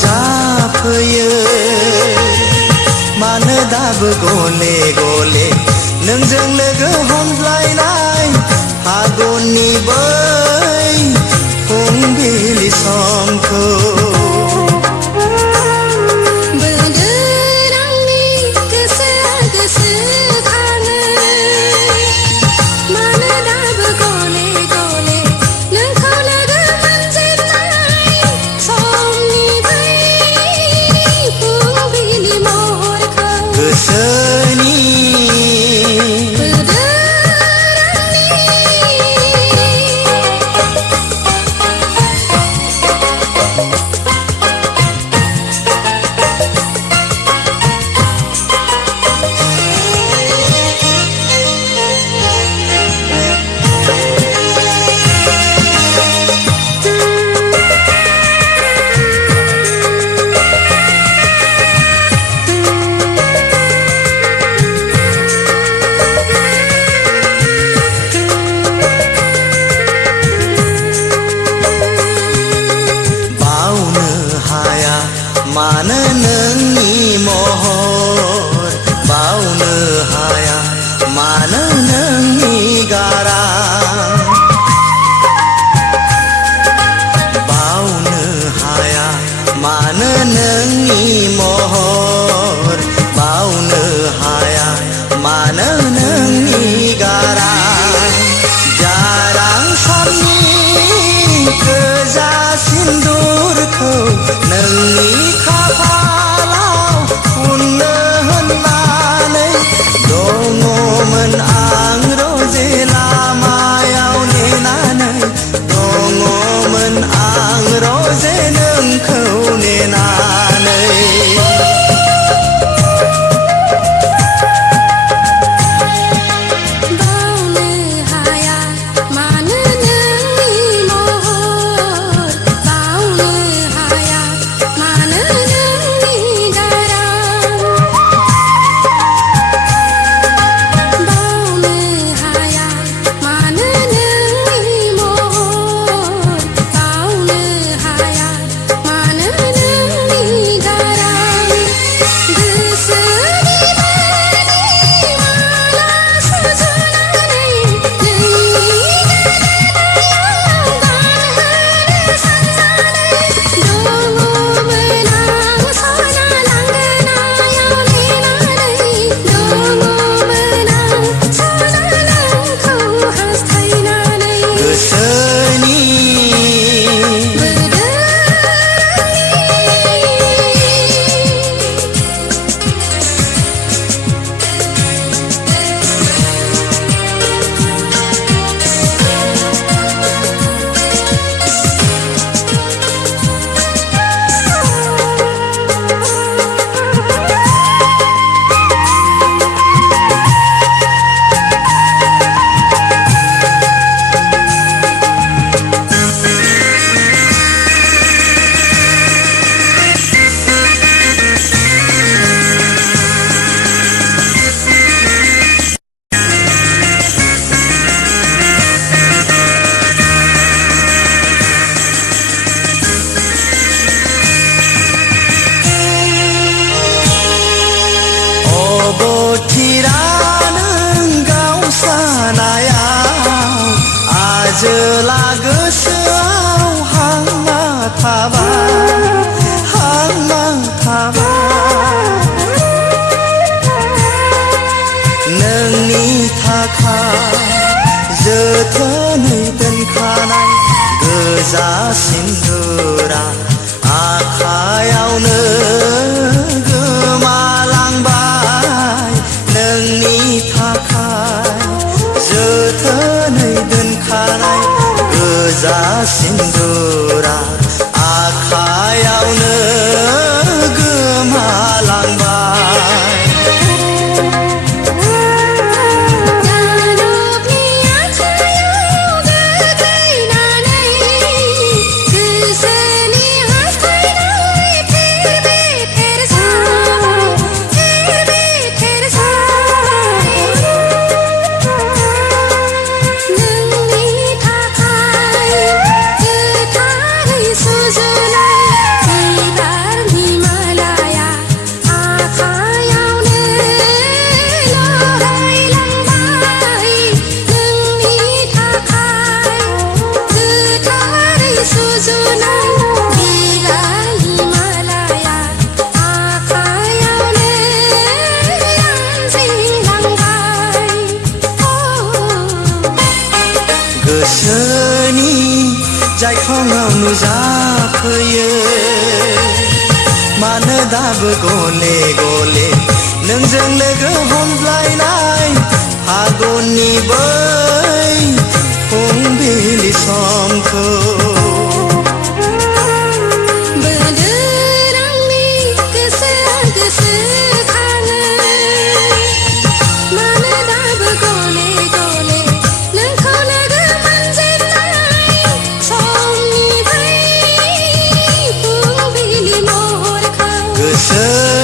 जाफैयो मानो दाबो गले गले नोंजों लोगो हमज्लायनाय फागुननि बै फुंबिलि समखौ मानो नोंनि महर बावनो हाया मानो नोंनि गारां बावनो हाया मानो नोंनि महर बावनो हाया मानो नोंनि गारां जारां साननि गोजा सिन्दुरखौ नोंनि दङमोन आं रजे लामायाव नेनानै दङमोन आं रजे नोंखौ नेनानै जेला गोसोआव हांमा थाबाय नोंनि थाखाय जोथोनै दोनखानाय गोजा सिन्दुरा आखायावनो गोमालांबाय नोंनि थाखाय जोथोनै दोनखानाय गोजा सिन्दुरा आखायावनो गोमालांबाय लाइखङाव नुजाफैयो मानो दाबो गले गले नोंजों लोगो हमज्लायनाय फागुननि बै फुंबिलि समखौ gosoनि